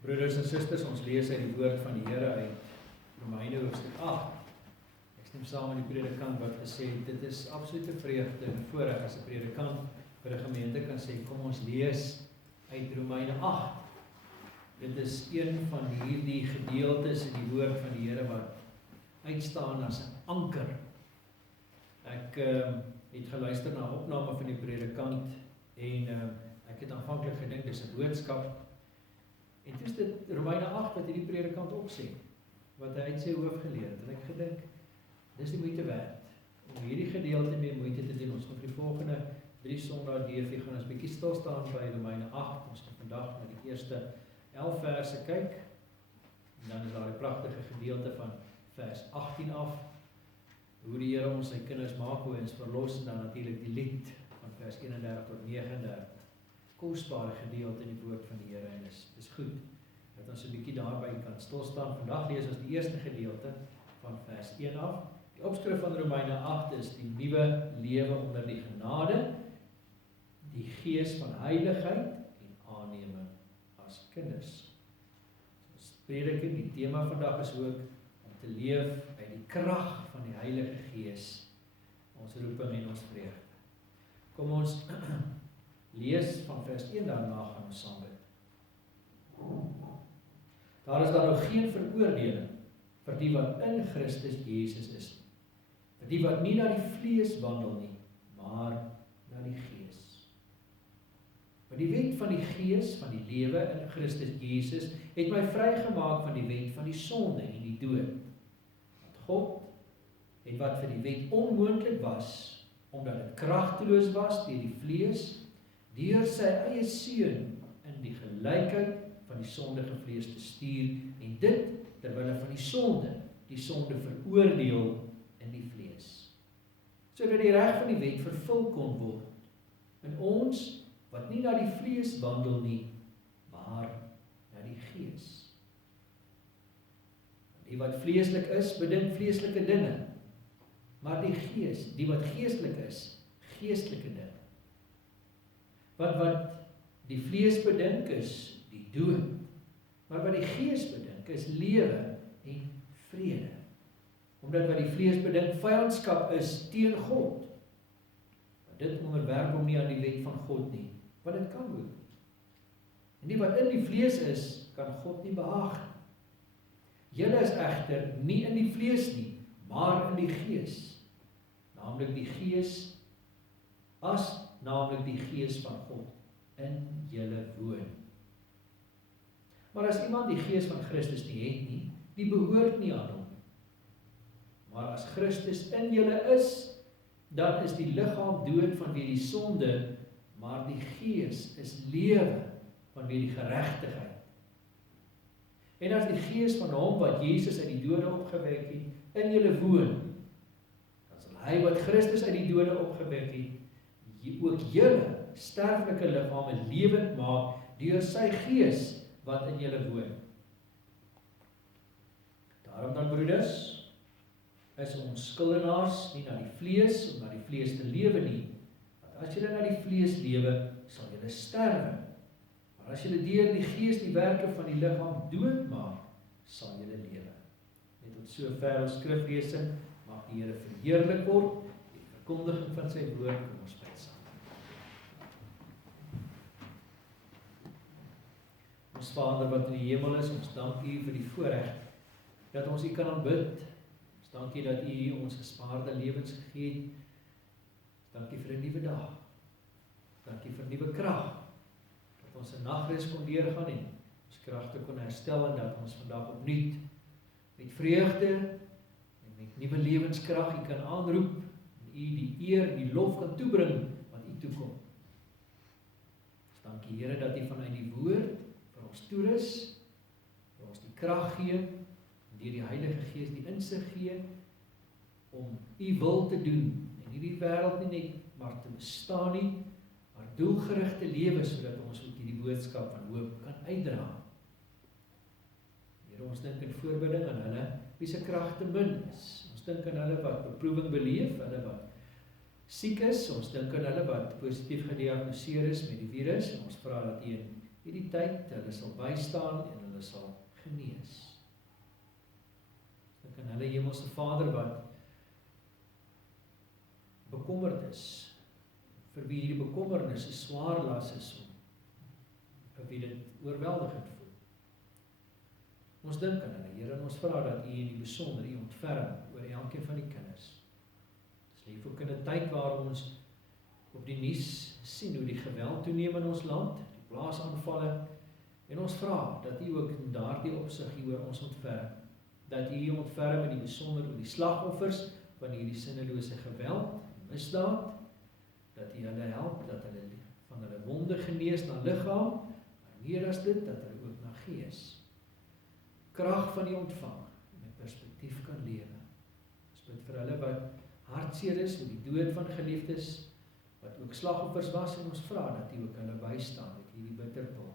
Broeders en susters, ons lees uit die woord van die Here uit Romeine hoofstuk 8. Ek stem saam met die predikant wat gesê het, dit is absolute vreugde en voorreg as 'n predikant vir 'n gemeente kan sê, kom ons lees uit Romeine 8. Dit is een van hierdie gedeeltes in die woord van die Here wat uitstaan as 'n anker. Ek het geluister na 'n opname van die predikant en ek het aanvanklik gedink dis 'n boodskap. En toe is dit Romeine 8 wat hierdie predikant opsê, wat hy uit sy hoof geleer het. En ek gedink, dis die moeite werd, om hierdie gedeelte mee moeite te doen. Ons gaan die volgende 3 Sondae DV gaan ons bietjie stil staan by Romeine 8. Ons gaan vandag na die eerste 11 verse kyk. En dan is daar 'n pragtige gedeelte van vers 18 af, hoe die Here ons sy kinders maak, hoe ons verlos, en dan natuurlik die lied van vers 31 tot 39. Kosbare gedeelte in die woord van die Here, en dis goed dat ons 'n bietjie daarby kan stil staan. Vandag lees ons die eerste gedeelte van vers 1 af. Die opskrif van Romeine 8 is die nuwe lewe onder die genade, die gees van heiligheid en aanneming as kinders. Ons prediking, die tema vandag is ook om te leef by die krag van die Heilige Gees, ons roeping en ons vreugde. Kom ons lees van vers 1, daarna gaan ons saam bid. Daar is dan nou geen veroordeling vir die wat in Christus Jesus is nie. Vir die wat nie na die vlees wandel nie, maar na die Gees. Want die wet van die Gees van die lewe in Christus Jesus het my vrygemaak van die wet van die sonde en die dood. Want God het wat vir die wet onmoontlik was, omdat dit kragteloos was deur die vlees, deur sy eie seun in die gelykheid van die sondige vlees te stuur, en dit terwille van die sonde veroordeel in die vlees, sodat die reg van die wet vervul kon word in ons wat nie na die vlees wandel nie, maar na die Gees. Die wat vleeslik is, bedink vleeslike dinge, maar die Gees, die wat geestelik is, geestelike dinge. Wat die vlees bedink is die dood, maar wat die Gees bedink is lewe en vrede. Omdat wat die vlees bedink vyandskap is teen God. Want dit onderwerp hom nie aan die wet van God nie, want dit kan ook. En die wat in die vlees is, kan God nie behaag nie. Julle is egter nie in die vlees nie, maar in die Gees. Naamlik die Gees van God in julle woon. Maar as iemand die Gees van Christus nie het nie, die behoort nie aan hom. Maar as Christus in julle is, dan is die liggaam dood vanweë die sonde, maar die Gees is lewe vanweë die geregtigheid. En as die Gees van hom wat Jesus uit die dode opgewek het, in julle woon, dan sal hy wat Christus uit die dode opgewek het, ook julle sterflike liggame lewend maak deur sy Gees wat in julle woon. Daarom dan, broeders, is ons skuldenaars nie na die vlees om na die vlees te lewe nie. Want as julle na die vlees lewe, sal julle sterwe. Maar as julle deur die Gees die werke van die liggaam doodmaak, sal julle lewe. Net tot sover ons skriflesing, mag die Here verheerlik word, die verkondiging van sy woord, kom ons bid saam. Ons Vader wat in die hemel is, ons dank U vir die voorreg dat ons U kan aanbid. Ons dank U dat U ons gespaarde lewens gegee het. Dankie vir 'n nuwe dag. Dankie vir nuwe krag. Dat ons 'n nagrus kon deurgaan en ons kragte kon herstel, en dat ons vandag opnuut met vreugde en met nuwe lewenskrag U kan aanroep en U die eer, die lof kan toebring wat U toekom. Ons dank U, Here, dat U vanuit die woord vir ons toerus, vir ons die krag gee, en deur die Heilige Gees die insig gee om U wil te doen, en nie die wêreld nie net maar te bestaan nie, maar doelgerigte lewe, sodat ons ook hierdie boodskap van hoop kan uitdra. Here, ons dink in voorbidding aan hulle wie se krag te min is. Ons dink aan hulle wat beproewing beleef, hulle wat siek is, ons dink aan hulle wat positief gediagnoseer is met die virus, en ons vra dat U in hierdie tyd hulle sal bystaan en hulle hulle sal genees. Dan kan hulle hemelse Vader wat bekommerd is, vir wie hierdie bekommernis 'n swaar las is, vir wie dit oorweldigend voel. Ons dink aan hulle, Here, en ons vra dat U in die besonder U ontferm oor elkeen van die kinders. Dis lief ook in 'n tyd waar ons op die nuus sien hoe die geweld toeneem in ons land, die plaasaanvalle, en ons vra dat U ook in daardie opsig oor ons ontferm, dat U ontferm in die besonder oor die slagoffers van hierdie sinnelose geweld, misdaad, dat U hulle help, dat hulle van hulle wonde genees na liggaam, maar meer as dit, dat hulle ook na gees krag van U ontvang en 'n perspektief kan lewe. Ons bid vir hulle wat hartseer is oor die dood van geliefdes, wat ook slagoffers was, en ons vra dat U ook hulle bystaan met hierdie bitterpil.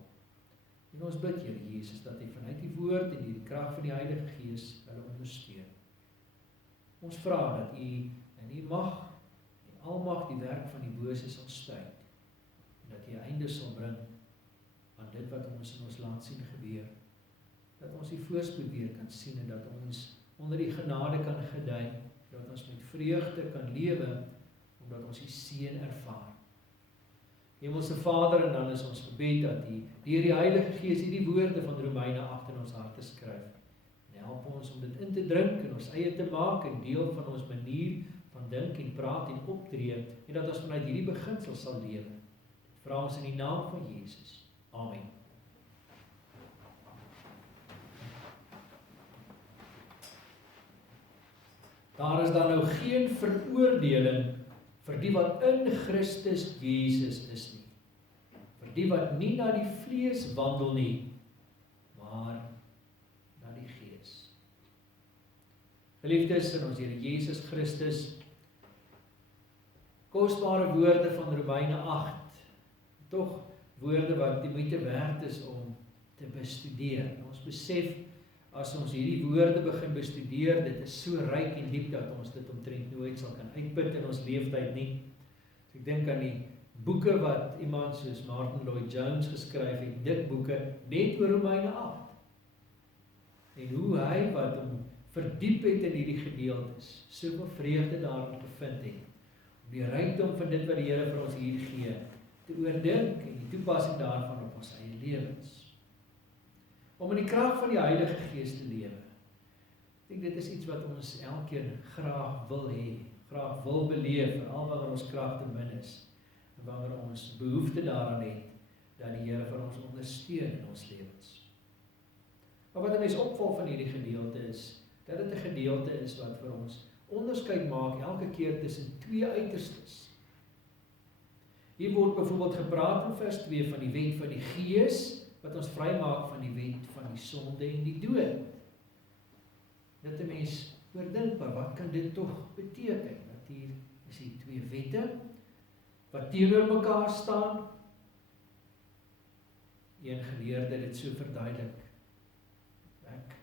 En ons bid, Here Jesus, dat U vanuit die woord en die krag van die Heilige Gees hulle ondersteun. Ons vra dat U in U mag en almag die werk van die bose sal stuit, en dat U 'n einde sal bring aan dit wat ons in ons land sien gebeur. Dat ons die voorspoed weer kan sien en dat ons onder die genade kan gedei, dat ons met vreugde kan lewe, omdat ons die seën ervaar. Hemelse Vader, en dan is ons gebed dat U deur die Heilige Gees hierdie woorde van Romeine 8 in ons harte skryf. En help ons om dit in te drink en ons eie te maak en deel van ons manier van dink en praat en optree, en dat ons vanuit hierdie beginsel sal lewe. Dit vra ons in die naam van Jesus. Amen. Daar is dan nou geen veroordeling vir die wat in Christus Jesus is nie. Vir die wat nie na die vlees wandel nie, maar na die Gees. Geliefdes in ons Here Jesus Christus, kosbare woorde van Romeine 8, tog woorde wat die moeite werd is om te bestudeer. Ons besef, as ons hierdie woorde begin bestudeer, dit is so ryk en diep dat ons dit omtrent nooit sal kan uitput in ons leeftyd nie. Ek dink aan die boeke wat iemand soos Martin Lloyd-Jones geskryf het, dik boeke, net oor Romeine 8. En hoe hy wat hom verdiep het in hierdie gedeeltes, soveel vreugde daarin gevind het, om die rykdom van dit wat die Here vir ons hier gee, te oordink en die toepassing daarvan op ons eie lewens. Om in die krag van die Heilige Gees te lewe. Ek dink dit is iets wat ons elkeen graag wil hê, graag wil beleef, veral wanneer ons krag te min is, en wanneer ons behoefte daaraan het, dat die Here vir ons ondersteun in ons lewens. Maar wat 'n mens opval van hierdie gedeelte is, dat dit 'n gedeelte is wat vir ons onderskeid maak elke keer tussen twee uiterstes. Hier word byvoorbeeld gepraat in vers 2 van die wet van die Gees, wat ons vrymaak van die wet van die sonde en die dood. Dat 'n mens oordink, maar wat kan dit tog beteken? Dat hier is hier twee wette, wat teenoor mekaar staan. Een geleerde het dit so verduidelik. Ek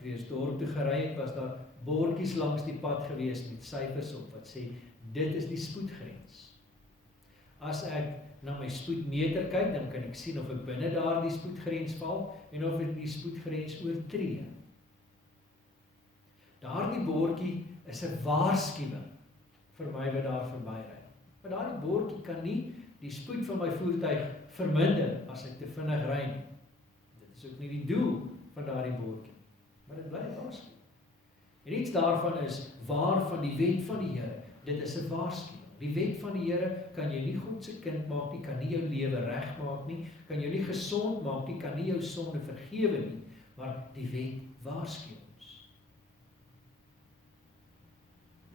het dorp toe gery het, was daar bordjies langs die pad gewees met syfers op, wat sê, dit is die spoedgrens. As ek na my spoedmeter kyk, dan kan ek sien of ek binne daardie spoedgrens val, en of ek die spoedgrens oortree. Daardie bordjie is 'n waarskuwing vir my wat daar verbyry. Maar daardie bordjie kan nie die spoed van my voertuig verminder as ek te vinnig ry nie. Dit is ook nie die doel van daardie bordjie, maar dit bly 'n waarskuwing. En iets daarvan is waar van die wet van die Here. Dit is 'n waarskuwing. Die wet van die Here kan jou nie God se kind maak nie, kan nie jou lewe regmaak nie, kan jou nie gesond maak nie, kan nie jou sonde vergewe nie, maar die wet waarsku ons.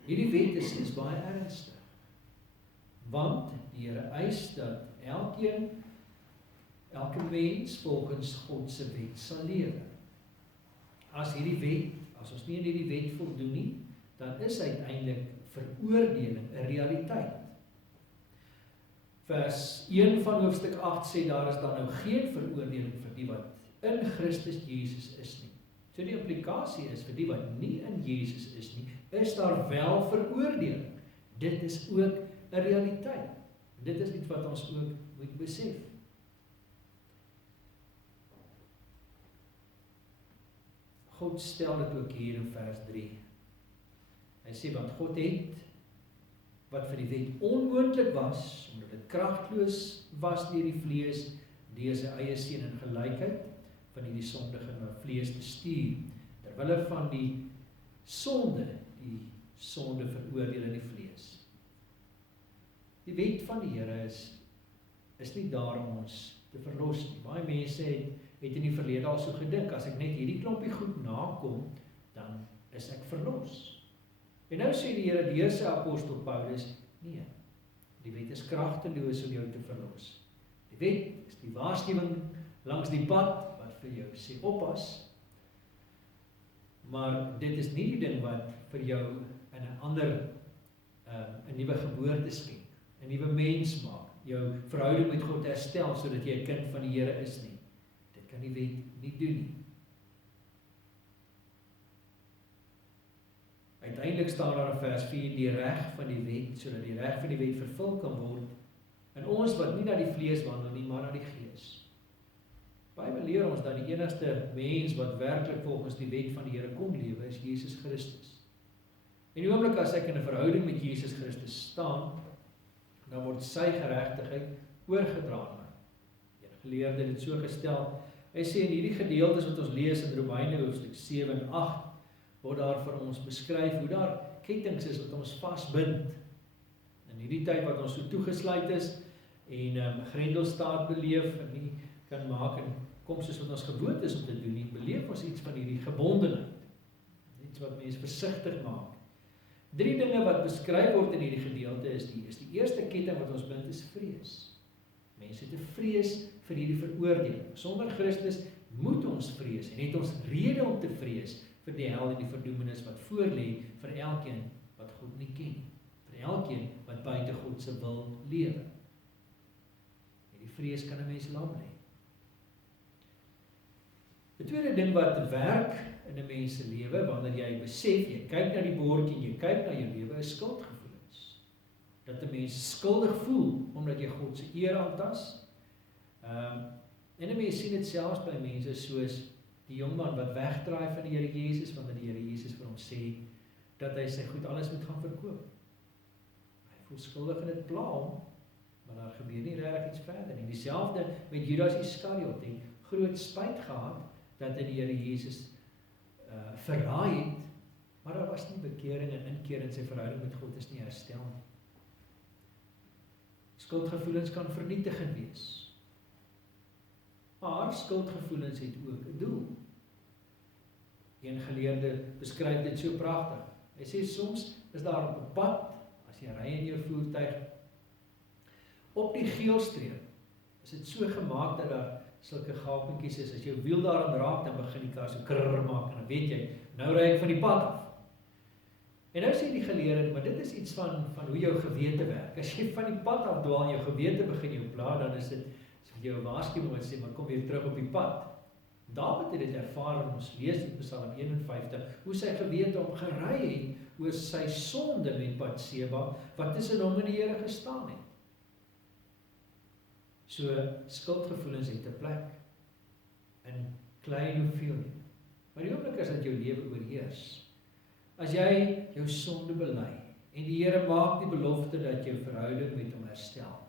Hierdie wet is baie ernstig, want die Here eis dat elke mens volgens God se wet sal lewe. As ons nie in hierdie wet voldoen nie, dan is uiteindelik veroordeling 'n realiteit. Vers 1 van hoofstuk 8 sê, daar is dan nou geen veroordeling vir die wat in Christus Jesus is nie. So die implikasie is, vir die wat nie in Jesus is nie, is daar wel veroordeling. Dit is ook 'n realiteit. Dit is iets wat ons ook moet besef. God stel dit ook hier in vers 3. Hy sê, want God het, wat vir die wet onmoontlik was, omdat dit kragteloos was deur die vlees, deur sy eie seun in gelykheid van hierdie sondige vlees te stuur, terwille van die sonde veroordeel in die vlees. Die wet van die Here is nie daar om ons te verlos nie. Baie mense het in die verlede al so gedink, as ek net hierdie klompie goed nakom, dan is ek verlos. En nou sê die Here deur sy apostel Paulus, nee, die wet is kragteloos om jou te verlos. Die wet is die waarskuwing langs die pad, wat vir jou sê oppas, maar dit is nie die ding wat vir jou in 'n ander, 'n nuwe geboorte skenk, 'n nuwe mens maak, jou verhouding met God herstel, sodat jy 'n kind van die Here is nie. Dit kan die wet nie doen nie. Uiteindelik staan daar in vers 4, die reg van die wet, sodat die reg van die wet vervul kan word, in ons wat nie na die vlees wandel nie, maar na die gees. Bybel leer ons dat die enigste mens wat werklik volgens die wet van die Here kom lewe, is Jesus Christus. En die oomblik as ek in 'n verhouding met Jesus Christus staan, dan word sy geregtigheid oorgedra aan my. Een geleerde het dit so gestel. Hy sê in hierdie gedeeltes wat ons lees in Romeine hoofstuk 7 en 8, word daar vir ons beskryf hoe daar kettinge is wat ons vasbind. In hierdie tyd wat ons so toegesluit is en grendelstaat beleef en nie kan maak en kom soos wat ons gewoond is om te doen nie, beleef ons iets van hierdie gebondenheid. Iets wat mense versigtig maak. 3 dinge wat beskryf word in hierdie gedeelte is die eerste ketting wat ons bind is vrees. Mense het 'n vrees vir hierdie veroordeling. Sonder Christus moet ons vrees en het ons rede om te vrees vir die hel en die verdoemenis wat voorlê vir elkeen wat God nie ken, vir elkeen wat buite God se wil lewe. Hierdie vrees kan 'n mens lam lê. Die tweede ding wat werk in 'n mens se lewe, wanneer jy besef, jy kyk na die bordjie en jy kyk na jou lewe, is skuldgevoelens. Dat 'n mens skuldig voel, omdat jy God se eer aantas. En 'n mens sien dit selfs by mense soos die jongman wat wegdraai van die Here Jesus, wanneer die Here Jesus vir hom sê, dat hy sy goed alles moet gaan verkoop. Hy voel skuldig en dit pla hom, maar daar gebeur nie regtig iets verder nie. Dieselfde met Judas Iskariot, hy groot spyt gehad, dat hy die Here Jesus verraai het, maar daar was nie bekering en inkeer in sy verhouding met God is nie herstel nie. Skuldgevoelens kan vernietigend wees. Maar skuldgevoelens het ook 'n doel. Een geleerde beskryf dit so pragtig. Hy sê soms is daar op 'n pad, as jy ry in jou voertuig, op die geelstreep, is dit so gemaak dat daar sulke gaapentjies is, as jou wiel daarin raak, dan begin die kar so krrr maak, en dan weet jy, nou ry ek van die pad af. En nou sê die geleerde, maar dit is iets van hoe jou gewete werk. As jy van die pad af dwaal en jou gewete begin jou pla, dan is dit so jou waarskuwing wat sê, maar kom weer terug op die pad. Dawid het dit ervaar en ons lees in Psalm 51, hoe sy gewete hom gery het oor sy sonde met Batseba, wat tussen hom en die Here gestaan het. So, skuldgevoelens het 'n plek in klein hoeveelheid. Maar die oomblik is dat jou lewe oorheers. As jy jou sonde bely en die Here maak die belofte dat jou verhouding met hom herstel,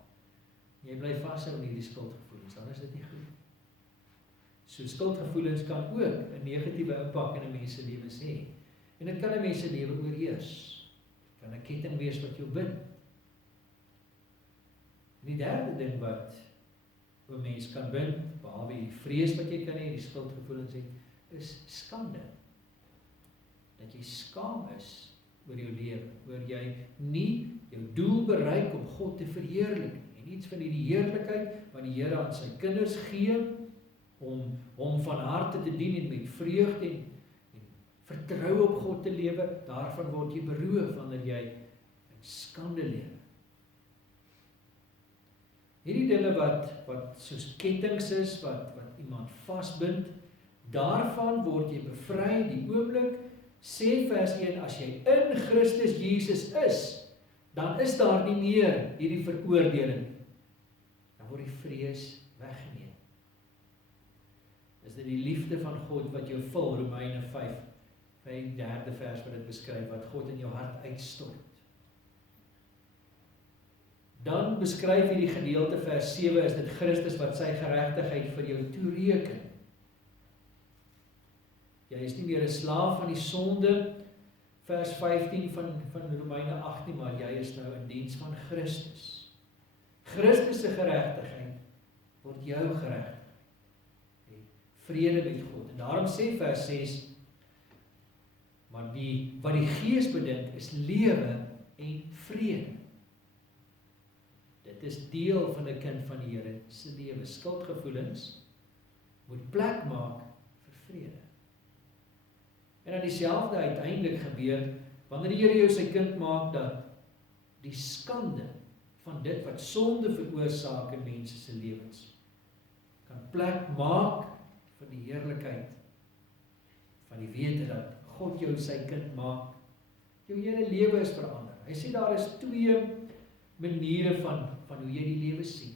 jy bly vashou in hierdie skuldgevoelens, dan is dit nie goed. So skuldgevoelens kan ook 'n negatiewe impak in 'n mens se lewe hê. En dit kan 'n mens se lewe oorheers. Dit kan 'n ketting wees wat jou bind. En die derde ding wat 'n mens kan bind, behalwe die vrees wat jy kan hê, die skuldgevoelens het, is skande. Dat jy skaam is oor jou lewe, oor jy nie jou doel bereik om God te verheerlik nie. En iets van die heerlikheid wat die Here aan sy kinders gee, om hom van harte te dien en met vreugde en vertrou op God te lewe, daarvan word jy beroof wanneer jy in skande lewe. Hierdie dinge wat soos kettings is, wat iemand vasbind, daarvan word jy bevry die oomblik, sê vers 1, as jy in Christus Jesus is, dan is daar nie meer hierdie veroordeling nie. Dan word die vrees weggeneem. Is is dit die liefde van God wat jou vul, Romeine 5, by die 3de vers wat dit beskryf, wat God in jou hart uitstort. Dan beskryf hierdie gedeelte vers 7, is dit Christus wat sy geregtigheid vir jou toereken. Jy is nie meer 'n slaaf van die sonde, vers 15 van Romeine 8 nie, maar jy is nou in diens van Christus. Christus se geregtigheid word jou geregtigheid. Vrede met God. En daarom sê vers 6, maar wat die Gees bedink is lewe en vrede. Dit is deel van 'n kind van die Here se lewe. Skuldgevoelens moet plek maak vir vrede. En dan dieselfde uiteindelik gebeur, wanneer die Here jou sy kind maak, dat die skande van dit wat sonde veroorsaak in mense se lewens, kan plek maak vir die heerlikheid van die wete dat God jou sy kind maak. Jou hele lewe is verander. Hy sê daar is 2 maniere van hoe jy die lewe sien.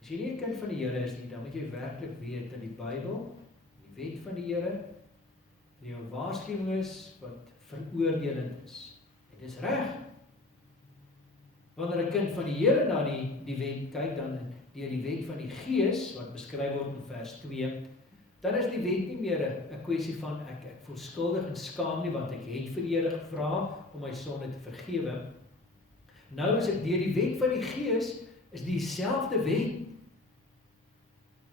As jy nie 'n kind van die Here is nie, dan moet jy werklik weet dat die Bybel, die wet van die Here, die jou waarskuwing is wat veroordelend is. Dit is reg. Wanneer 'n kind van die Here na die wet kyk, dan deur die wet van die Gees, wat beskryf word in vers 2, dan is die wet nie meer 'n kwessie van ek voel skuldig en skaam nie, want ek het vir die Here gevra om my sonde te vergewe. Nou is ek deur die wet van die Gees, is dieselfde wet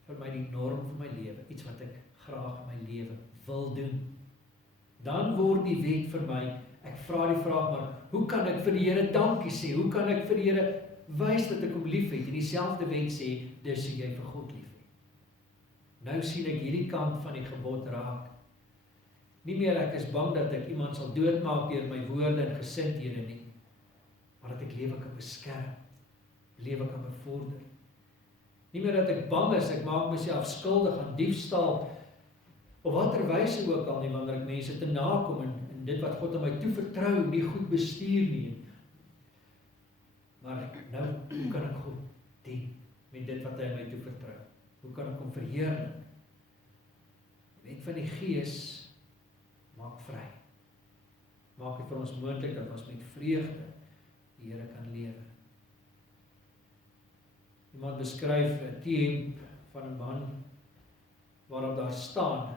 vir my die norm vir my lewe, iets wat ek graag in my lewe wil doen. Dan word die wet vir my, ek vra die vraag, maar hoe kan ek vir die Here dankie sê? Hoe kan ek vir die Here wys dat ek hom lief het? En dieselfde wet sê, dis hoe jy vir God lief het. Nou sien ek hierdie kant van die gebod raak. Nie meer ek is bang dat ek iemand sal doodmaak deur my woorde en gesindhede nie, maar dat ek lewe kan beskerm, lewe kan bevorder. Nie meer dat ek bang is, ek maak myself skuldig aan diefstal, of watter wyse ook al nie, wanneer ek mense te nakom en dit wat God aan my toevertrou, nie goed bestuur nie. Maar nou, hoe kan ek God dien met dit wat hy aan my toevertrou? Hoe kan ek hom verheerlik? Wet van die Gees maak vry. Maak dit vir ons moontlik dat ons met vreugde die Here kan lewe. Iemand beskryf 'n T-hemp van 'n man waarop daar staan.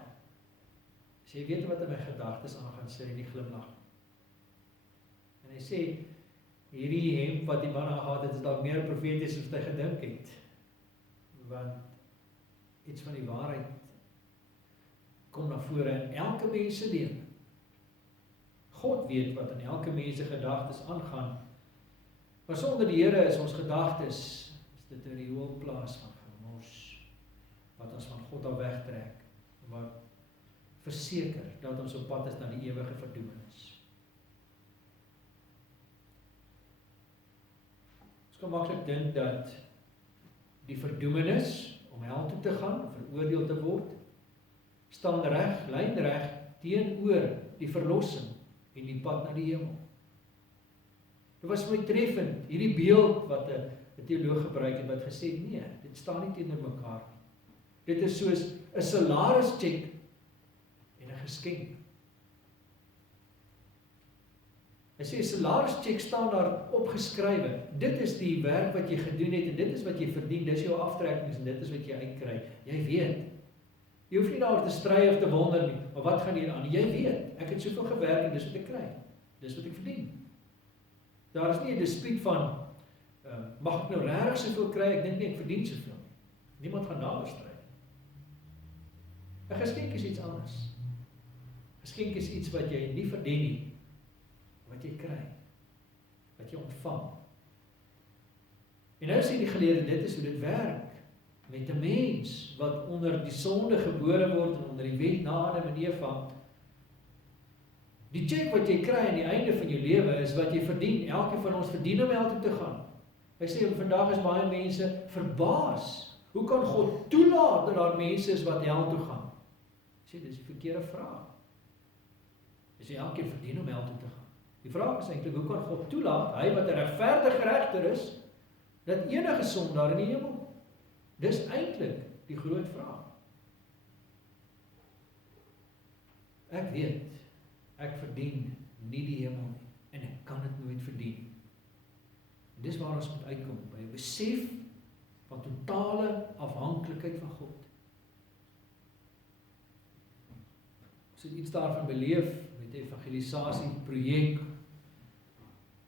As jy weet wat in my gedagtes aangaan, sê hy nie glimlag. En hy sê, hierdie hemp wat die man gehad het, is dalk meer profeties as hy gedink het. Want iets van die waarheid kom na vore in elke mens se lewe. God weet wat in elke mens se gedagtes aangaan. Maar sonder die Here is ons gedagtes, is dit 'n rioolplaas van gemors, wat ons van God af wegtrek, wat verseker dat ons op pad is na die ewige verdoemenis. Ons kan maklik dink dat die verdoemenis om hel toe te gaan, veroordeel te word, staan reg, lynreg teenoor die verlossing en die pad na die hemel. Dit was my treffend, hierdie beeld wat 'n teoloog gebruik het, wat gesê, nee, dit staan nie teenoor mekaar. Dit is soos 'n salarischeck en 'n geskenk. Hy sê, 'n salarischeck staan daar opgeskrywe. Dit is die werk wat jy gedoen het, en dit is wat jy verdien, dis jou aftrekkings, en dit is wat jy uitkry. Jy weet. Jy hoef nie daar te stry of te wonder nie, maar wat gaan hier aan? Jy weet, ek het soveel gewerk en dis wat ek kry. Dis wat ek verdien. Daar is nie 'n dispuut van, mag ek nou regtig soveel kry? Ek dink nie ek verdien soveel nie. Niemand gaan daaroor stry. 'n Geskenk is iets anders. Geskenk is iets wat jy nie verdien nie, wat jy kry, wat jy ontvang. En nou sê die geleerde, dit is hoe dit werk met 'n mens wat onder die sonde gebore word en onder die wet na Adam en Eva. Die check wat jy kry aan die einde van jou lewe is wat jy verdien. Elkeen van ons verdien om hel toe te gaan. Hy sê, vandag is baie mense verbaas. Hoe kan God toelaat dat daar mense is wat hel toe gaan? Hy sê, dis die verkeerde vraag. Hy sê, elkeen verdien om hel toe te gaan. Die vraag is eintlik, hoe kan God toelaat, hy wat 'n regverdige regter is, dat enige sondaar in die hemel? Dis eintlik groot vraag. Ek weet, ek verdien nie die hemel nie, en ek kan dit nooit verdien nie. En dis waar ons moet uitkom, by 'n besef van totale afhanklikheid van God. Ons het iets daarvan beleef met die evangelisasie projek,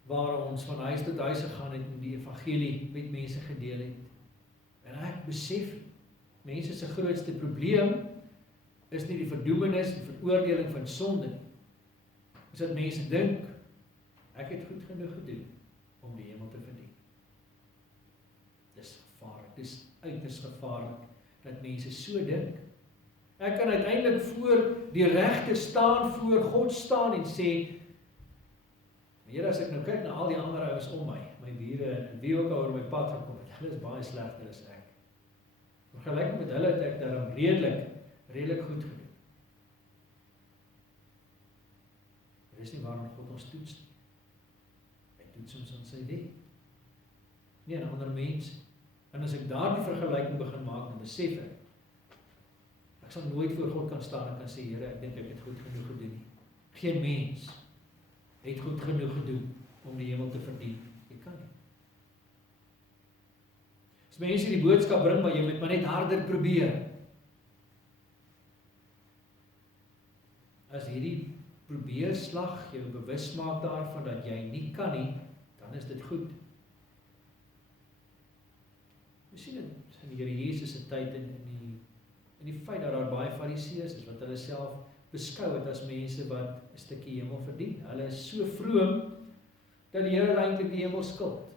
waar ons van huis tot huis gegaan het en die evangelie met mense gedeel het. En ek besef, mense se grootste probleem is nie die verdoemenis en veroordeling van sonde nie. Is dat mense dink, ek het goed genoeg gedoen om die hemel te verdien. Dis gevaarlik, dis uiters gevaarlik, dat mense so dink. Ek kan uiteindelik voor die regter staan, voor God staan en sê, Here, as ek nou kyk na al die ander ouens om my bure, en wie ook al oor my pad gekom het, hulle is baie slegter as ek. Vergelyk met hulle het ek daarom redelik goed gedoen. Dis nie waarom God ons toets nie. Hy toets ons aan sy wet. Nie aan ander mense. En as ek daardie vergelyking begin maak, dan besef ek sal nooit voor God kan staan en kan sê, Here, ek dink ek het goed genoeg gedoen nie. Geen mens het goed genoeg gedoen om die hemel te verdien. Jy kan nie. As mense die boodskap bring, maar jy moet maar net harder probeer. As hierdie probeerslag jou bewus maak daarvan dat jy nie kan nie, dan is dit goed. We sien dit in die Here Jesus se tyd en in die feit dat daar baie fariseërs is wat hulle self beskou het as mense wat 'n stukkie hemel verdien. Hulle is so vroom dat die Here eintlik die hemel skuld.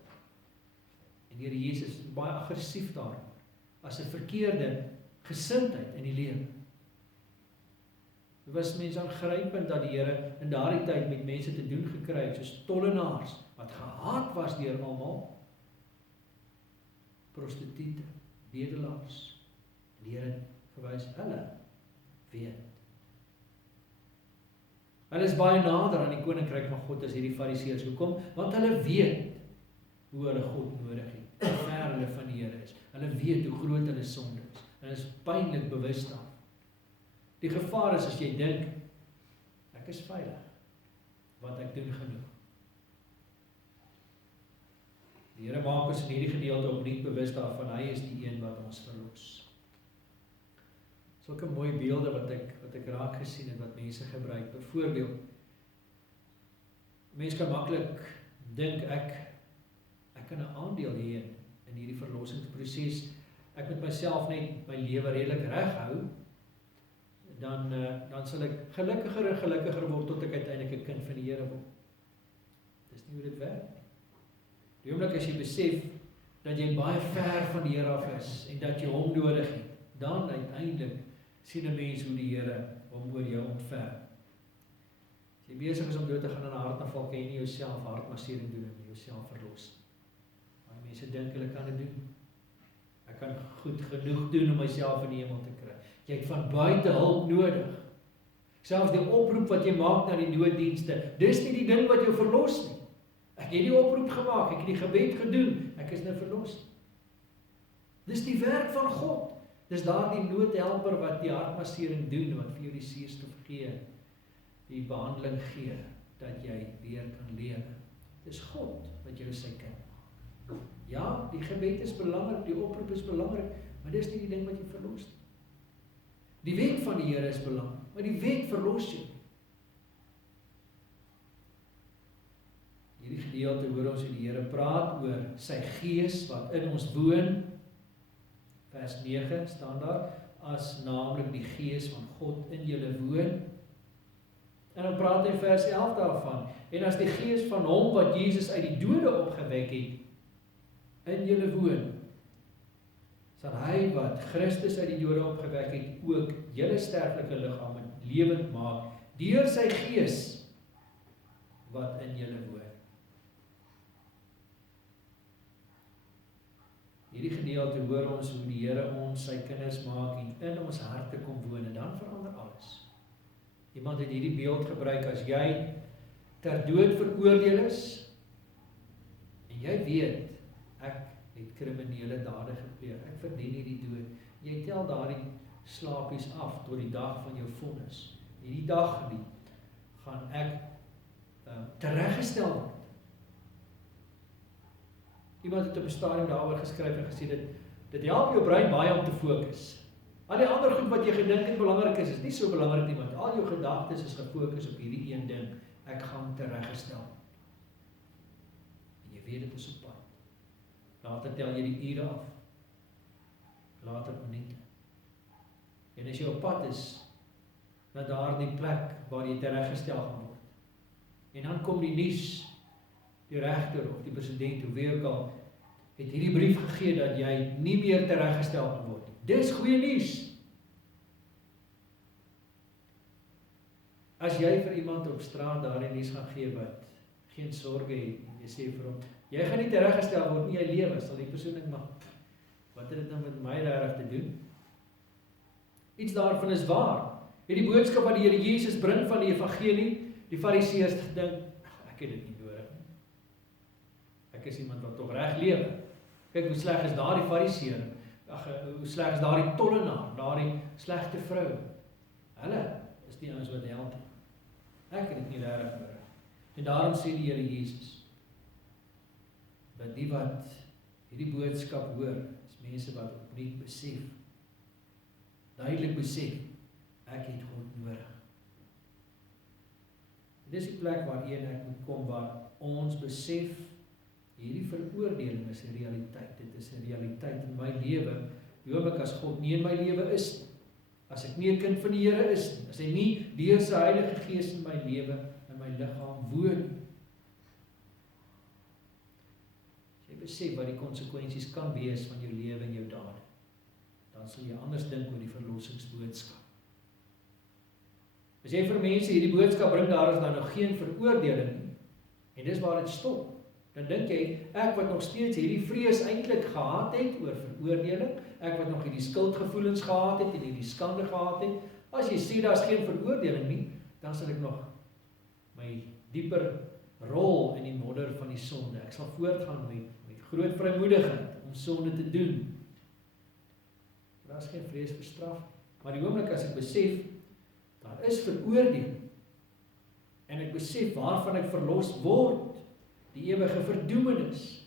En die Here Jesus is baie aggressief daaroor as 'n verkeerde gesindheid in die lewe. Dit was mense aangrypend dat die Here in daardie tyd met mense te doen gekry het, soos tollenaars, wat gehaat was deur almal, prostituie, bedelaars. Die Here gewys, hulle weet. Hulle is baie nader aan die koninkryk van God as hierdie fariseërs. Hoekom? Want hulle weet hoe hulle God nodig het, hoe ver hulle van die Here is. Hulle weet hoe groot hulle sonde is. Hulle is pynlik bewus daarvan. Die gevaar is as jy dink, ek is veilig, want ek doen genoeg. Die Here maak ons in hierdie gedeelte opnuut bewus daarvan, hy is die een wat ons verlos. Sulke mooi beelde wat ek raak gesien het, wat mense gebruik. Byvoorbeeld, mense kan maklik dink, ek kan 'n aandeel hê in hierdie verlossingsproses. Ek moet myself net my lewe redelik reg hou, dan sal ek gelukkiger en gelukkiger word tot ek uiteindelik 'n kind van die Here word. Dis nie hoe dit werk nie. Die oomblik as jy besef dat jy baie ver van die Here af is en dat jy hom nodig het, dan uiteindelik sien 'n mens hoe die Here hom oor jou ontferm. As jy besig is om dood te gaan in 'n hartaanval, kan jy nie jouself hartmassering doen en jouself verlos. Maar mense dink hulle kan dit doen. Ek kan goed genoeg doen om myself in die hemel te kry. Jy het van buite hulp nodig. Selfs die oproep wat jy maak na die nooddienste, dis nie die ding wat jou verlos nie. Ek het die oproep gemaak, ek het die gebed gedoen, ek is nou verlos. Dis die werk van God. Dis daardie noodhelper wat die hartmassering doen, wat vir jou die suurstof gee, die behandeling gee, dat jy weer kan lewe. Dis God wat jou sy kind maak. Ja, die gebed is belangrik, die oproep is belangrik, maar dis nie die ding wat jou verlos nie. Die wet van die Here is belangrik, maar die wet verlos jou. Hierdie gedeelte hoor ons hoe die Here praat oor sy gees wat in ons woon. Vers 9 staan daar, as naamlik die gees van God in julle woon. En dan praat hy in vers 11 daarvan, en as die gees van hom wat Jesus uit die dode opgewek het, in julle woon, sal hy wat Christus uit die dode opgewek het, ook julle sterflike liggame lewend maak, deur sy gees wat in julle woon. Hierdie gedeelte hoor ons hoe die Here ons sy kinders maak en in ons harte kom woon, en dan verander alles. Iemand het hierdie beeld gebruik, as jy ter dood veroordeel is, en jy weet, ek het kriminele dade gepleeg, ek verdien nie die dood. Jy tel daardie slaapies af tot die dag van jou vonnis. Hierdie dag nie, gaan ek tereggestel word. Iemand het op 'n stadium daaroor geskryf en gesê dit help jou brein baie om te fokus. Al die ander goed wat jy gedink het belangrik is nie so belangrik nie, want al jou gedagtes is gefokus op hierdie een ding. Ek gaan tereggestel. En jy weet dit is op pad. Later tel jy die ure af. Later minute. En as jy op pad is na daardie plek waar jy tereggestel gaan word. En dan kom die nuus, die regter of die president, hoe wie ook al, het hierdie brief gegee dat jy nie meer tereggestel gaan word. Dis goeie nuus. As jy vir iemand op straat daardie nuus gaan gee wat geen sorge het, en jy sê vir hom, jy gaan nie tereggestel word nie, jy lewe, sal die persoon dink, maar wat het dit nou met my regtig te doen? Iets daarvan is waar. Het die boodskap wat die Here Jesus bring van die evangelie, die fariseërs gedink, ek het dit nie nodig nie. Ek is iemand wat tog reg lewe. Kyk hoe sleg is daardie fariseër, hoe sleg is daardie tollenaar, daardie slegte vrou. Hulle is die ouens wat help. Ek het dit nie regtig nodig. En daarom sê die Here Jesus, dat die wat hierdie boodskap hoor, is mense wat opnuut besef, duidelik besef, ek het God nodig. Dit is die plek waarheen ek moet kom, waar ons besef, hierdie veroordeling is 'n realiteit. Dit is 'n realiteit in my lewe. Die oomblik as God nie in my lewe is nie, as ek nie 'n kind van die Here is nie, as hy nie deur sy Heilige Gees in my lewe, in my liggaam woon nie. As jy besef wat die konsekwensies kan wees van jou lewe en jou dade, dan sal jy anders dink oor die verlossingsboodskap. As jy vir mense hierdie boodskap bring, daar is dan nog geen veroordeling nie, en dis waar dit stop, dan dink jy, ek wat nog steeds hierdie vrees eintlik gehad het oor veroordeling, ek wat nog hierdie skuldgevoelens gehad het en hierdie skande gehad het, as jy sê daar is geen veroordeling nie, dan sal ek nog my dieper rol in die modder van die sonde. Ek sal voortgaan met groot vrymoedigheid om sonde te doen. Daar is geen vrees vir straf, maar die oomblik as ek besef, daar is veroordeling, en ek besef waarvan ek verlos word, die ewige verdoemenis,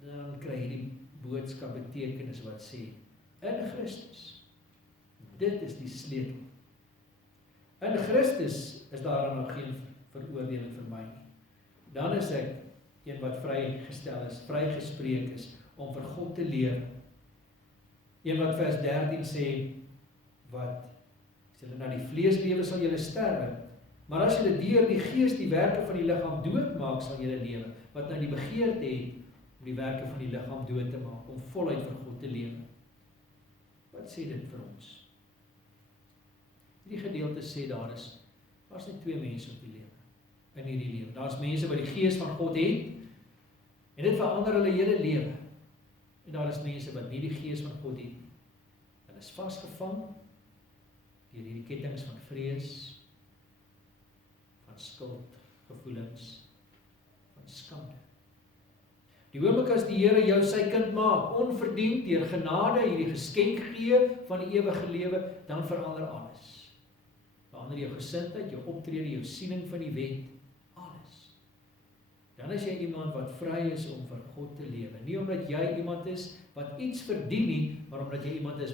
dan kry hierdie boodskap betekenis wat sê, in Christus, dit is die sleutel. In Christus is daar nog geen veroordeling vir my nie. Dan is ek een wat vrygestel is, vrygespreek is, om vir God te lewe. Een wat vers 13 sê, wat, as julle na die vlees lewe, sal julle sterwe, maar as julle deur die Gees die werke van die liggaam doodmaak, sal julle lewe, wat nou die begeerte het, om die werke van die liggaam dood te maak, om voluit vir God te lewe. Wat sê dit vir ons? Die gedeelte sê daar is net twee mense op die lewe, in hierdie lewe. Daar is mense wat die Gees van God het, en dit verander hulle hele lewe. En daar is mense wat nie die Gees van God het nie. Hulle is vasgevang deur hierdie kettinge van vrees, van skuld, gevoelens, van skande. Die oomblik as die Here jou sy kind maak, onverdiend deur genade, hierdie geskenk gee van die ewige lewe, dan verander alles. Verander jou gesindheid, jou optrede, jou siening van die wet, alles. Dan is jy iemand wat vry is om vir God te lewe. Nie omdat jy iemand is wat iets verdien nie, maar omdat jy iemand is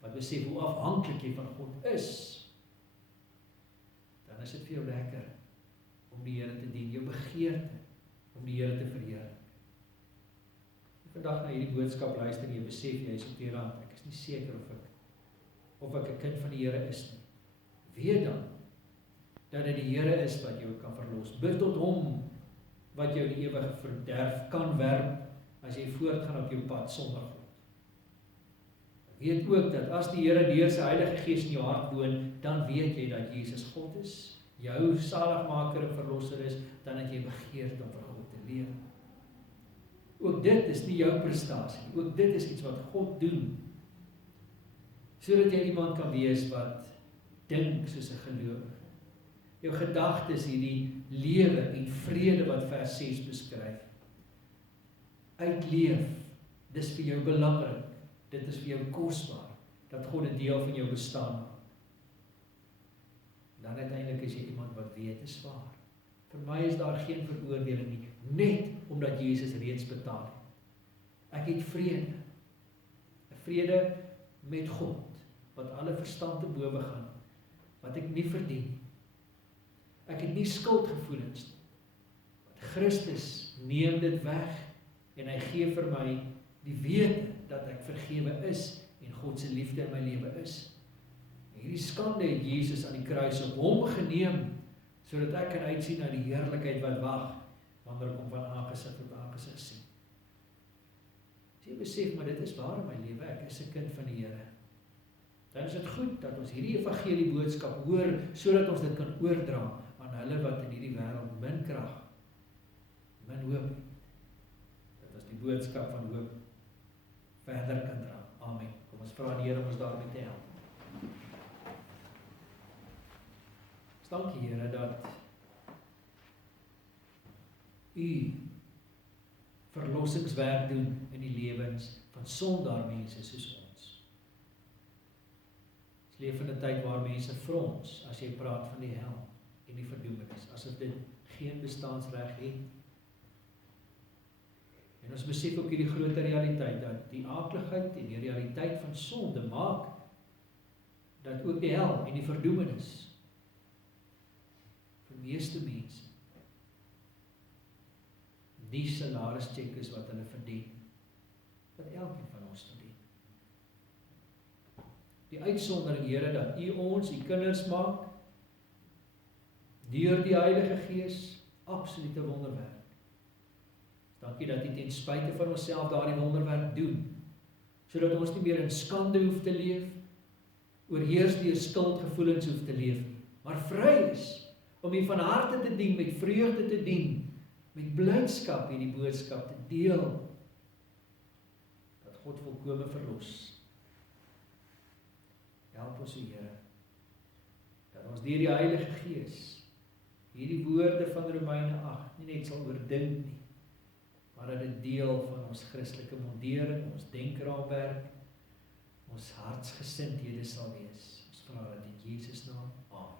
wat besef hoe afhanklik jy van God is. Dan is dit vir jou lekker om die Here te dien, jou begeerte om die Here te verheerlik. Vandag na hierdie boodskap luister en jy besef jy is op die rand. Ek is nie seker of ek 'n kind van die Here is nie. Weet dan dat dit die Here is wat jou kan verlos. Bid tot hom wat jou die ewige verderf kan werp as jy voortgaan op jou pad sonder God. Weet ook dat as die Here deur sy Heilige Gees in jou hart woon, dan weet jy dat Jesus God is, jou saligmaker en verlosser is, dan het jy begeerd om vir God te lewe. Ook dit is nie jou prestasie, ook dit is iets wat God doen, sodat jy iemand kan wees wat dink soos 'n gelowige. Jou gedagtes hierdie lewe en vrede wat vers 6 beskryf. Uitleef, dis vir jou belangrik. dit is vir jou kosbaar, dat God 'n deel van jou bestaan maak. Dan uiteindelik is jy iemand wat weet, is waar. Vir my is daar geen veroordeling nie, net omdat Jesus reeds betaal het. Ek het vrede, 'n vrede met God, wat alle verstand te bowe gaan, wat ek nie verdien nie. Ek het nie skuldgevoelens nie. Christus neem dit weg, en hy gee vir my die wete, dat ek vergewe is, en God se liefde in my lewe is. En hierdie skande het Jesus aan die kruis op hom geneem, sodat ek kan uitsien na die heerlikheid wat wag, wanneer ek hom van aangesig tot aangesig sien. As jy besef, maar dit is waar in my lewe, ek is 'n kind van die Here. Dan is dit goed dat ons hierdie evangelie boodskap hoor, sodat ons dit kan oordra aan hulle wat in hierdie wêreld min krag, min hoop het. Dat ons die boodskap van hoop verder kan dra. Amen. Kom ons vra die Here om ons daarmee te help. Dankie Here dat U verlossingswerk doen in die lewens van sondaarmense soos ons. Ons leef in 'n tyd waar mense frons as jy praat van die hel en die verdoemenis, asof dit geen bestaansreg het. En ons besef ook hierdie groot realiteit, dat die aakligheid en die realiteit van sonde maak, dat ook die hel en die verdoemenis vir meeste mense die salarischeck is wat hulle verdien, wat elkeen van ons verdien. Die uitsondering, Here, dat U ons, U kinders maak, deur die Heilige Gees, absolute wonderwerk. Dankie dat U ten spyte van onsself daardie wonderwerk doen, sodat ons nie meer in skande hoef te leef, oorheers deur skuldgevoelens hoef te leef nie, maar vry is om U van harte te dien, met vreugde te dien, met blydskap hierdie boodskap te deel, dat God volkome verlos. Help ons, Here, dat ons deur die Heilige Gees hierdie woorde van Romeine 8 nie net sal oordink nie, maar dat dit deel van ons Christelike modering, ons denkraamwerk, ons hartsgesindhede sal wees. Ons vra dit in Jesus naam. Amen.